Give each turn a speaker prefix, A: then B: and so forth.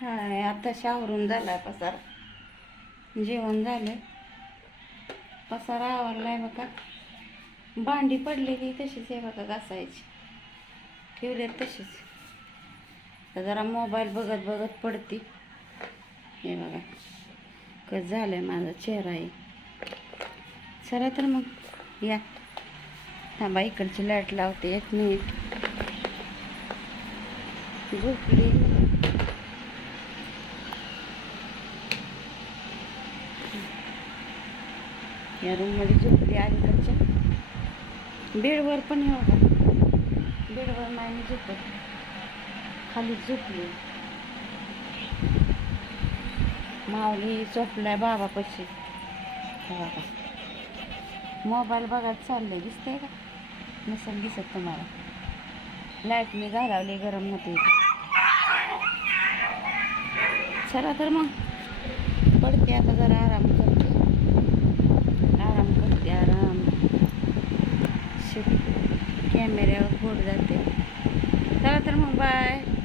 A: हाय आता शावरून आहे पसारा. जेवण झालं पसारा आहे बघा. भांडी पडलेली तशीच आहे बघा घासायची. ठेवलेत तशीच. तर जरा मोबाईल बघत बघत पडती. हे बघा. कसं आहे माझा चेहरा आहे चला तर मग या. थांबा इकडची लाइट लावते. एक मिनिट. झोपली. या रूममध्ये झोपली अलीकडच्या. बेडवर पण हे बघा. बेडवर नाही मी झोपत खाली झोपली. माऊली झोपलाय बाबापाशी. कशी बघा. मोबाईल बघत चाललंय दिसतंय का? नसेल दिसत तुम्हाला. लाइट मी घालावली गरम होते चला तर मग. पडते आता जरा आराम. कॅमेऱ्यावर ಕ್ಯಾಮೆರಾ ಹೊಡೆದಂತೆ ತಗೋತಾರ ಬಾಯ್